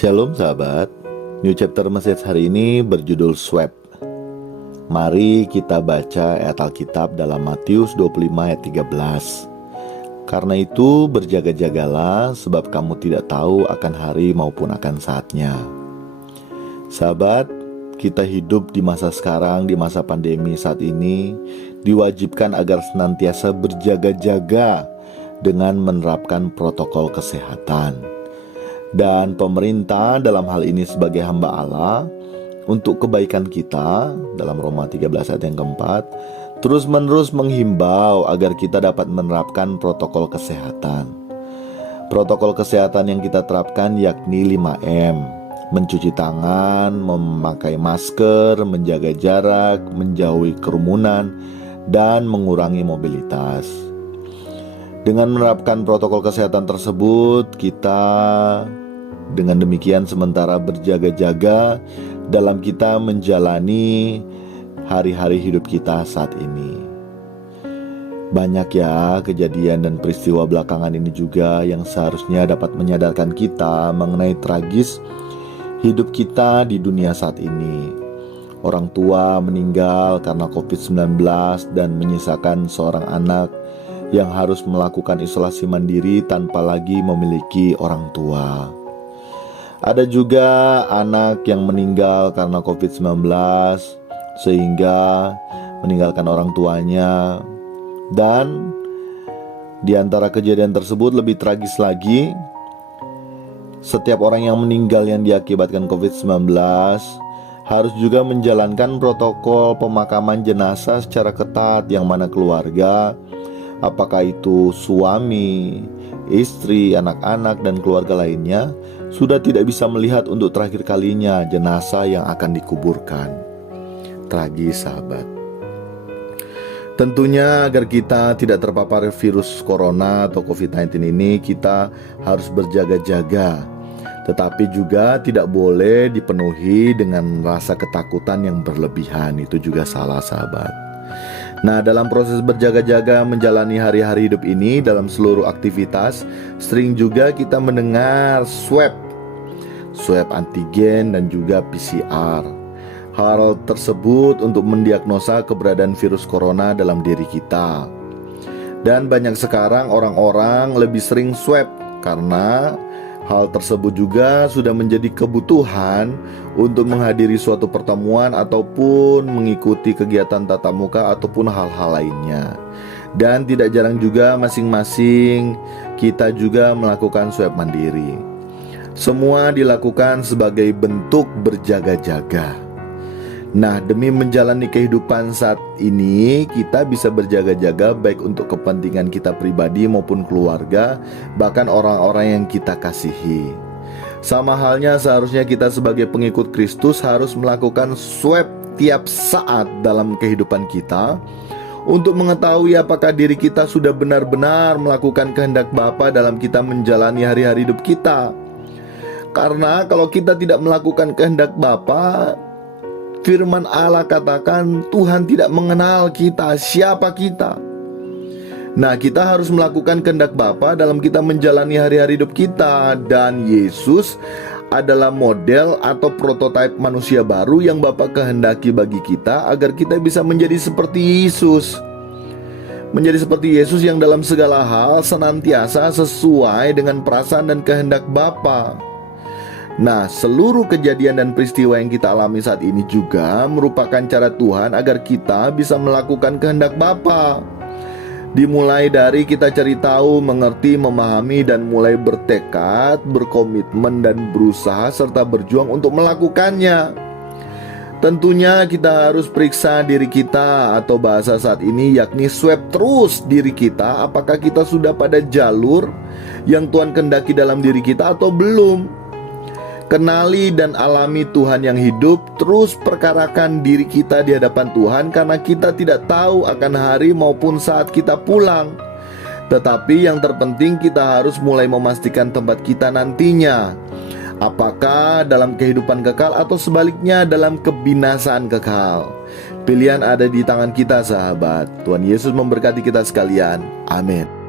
Shalom sahabat, New Chapter Message hari ini berjudul Swab. Mari kita baca ayat Alkitab dalam Matius 25 ayat 13. Karena itu berjaga-jagalah, sebab kamu tidak tahu akan hari maupun akan saatnya. Sahabat, kita hidup di masa sekarang, di masa pandemi saat ini, diwajibkan agar senantiasa berjaga-jaga dengan menerapkan protokol kesehatan. Dan pemerintah dalam hal ini sebagai hamba Allah untuk kebaikan kita, dalam Roma 13 ayat yang keempat, terus-menerus menghimbau agar kita dapat menerapkan protokol kesehatan. Protokol kesehatan yang kita terapkan yakni 5M: mencuci tangan, memakai masker, menjaga jarak, menjauhi kerumunan, dan mengurangi mobilitas. Dengan menerapkan protokol kesehatan tersebut, kita dengan demikian sementara berjaga-jaga dalam kita menjalani hari-hari hidup kita saat ini. Banyak ya kejadian dan peristiwa belakangan ini juga yang seharusnya dapat menyadarkan kita mengenai tragis hidup kita di dunia saat ini. Orang tua meninggal karena COVID-19 dan menyisakan seorang anak yang harus melakukan isolasi mandiri tanpa lagi memiliki orang tua. Ada juga anak yang meninggal karena COVID-19 sehingga meninggalkan orang tuanya. Dan di antara kejadian tersebut lebih tragis lagi, setiap orang yang meninggal yang diakibatkan COVID-19 harus juga menjalankan protokol pemakaman jenazah secara ketat, yang mana keluarga, apakah itu suami, istri, anak-anak, dan keluarga lainnya, sudah tidak bisa melihat untuk terakhir kalinya jenazah yang akan dikuburkan. Tragis sahabat. Tentunya agar kita tidak terpapar virus corona atau COVID-19 ini, kita harus berjaga-jaga. Tetapi juga tidak boleh dipenuhi dengan rasa ketakutan yang berlebihan. Itu juga salah sahabat. Nah, dalam proses berjaga-jaga menjalani hari-hari hidup ini, dalam seluruh aktivitas, sering juga kita mendengar swab antigen dan juga PCR. Hal tersebut untuk mendiagnosa keberadaan virus corona dalam diri kita. Dan banyak sekarang orang-orang lebih sering swab karena hal tersebut juga sudah menjadi kebutuhan untuk menghadiri suatu pertemuan ataupun mengikuti kegiatan tatap muka ataupun hal-hal lainnya. Dan tidak jarang juga masing-masing kita juga melakukan swab mandiri. Semua dilakukan sebagai bentuk berjaga-jaga. Nah, demi menjalani kehidupan saat ini, kita bisa berjaga-jaga baik untuk kepentingan kita pribadi maupun keluarga, bahkan orang-orang yang kita kasihi. Sama halnya seharusnya kita sebagai pengikut Kristus harus melakukan swab tiap saat dalam kehidupan kita untuk mengetahui apakah diri kita sudah benar-benar melakukan kehendak Bapa dalam kita menjalani hari-hari hidup kita. Karena kalau kita tidak melakukan kehendak Bapa, firman Allah katakan Tuhan tidak mengenal kita, siapa kita. Nah, kita harus melakukan kehendak Bapa dalam kita menjalani hari-hari hidup kita. Dan Yesus adalah model atau prototipe manusia baru yang Bapa kehendaki bagi kita, agar kita bisa menjadi seperti Yesus. Menjadi seperti Yesus yang dalam segala hal senantiasa sesuai dengan perasaan dan kehendak Bapa. Nah, seluruh kejadian dan peristiwa yang kita alami saat ini juga merupakan cara Tuhan agar kita bisa melakukan kehendak Bapa. Dimulai dari kita cari tahu, mengerti, memahami, dan mulai bertekad, berkomitmen, dan berusaha serta berjuang untuk melakukannya. Tentunya kita harus periksa diri kita, atau bahasa saat ini yakni swab terus diri kita, apakah kita sudah pada jalur yang Tuhan kehendaki dalam diri kita atau belum. Kenali dan alami Tuhan yang hidup, terus perkarakan diri kita di hadapan Tuhan, karena kita tidak tahu akan hari maupun saat kita pulang. Tetapi yang terpenting kita harus mulai memastikan tempat kita nantinya. Apakah dalam kehidupan kekal atau sebaliknya dalam kebinasaan kekal? Pilihan ada di tangan kita sahabat. Tuhan Yesus memberkati kita sekalian. Amin.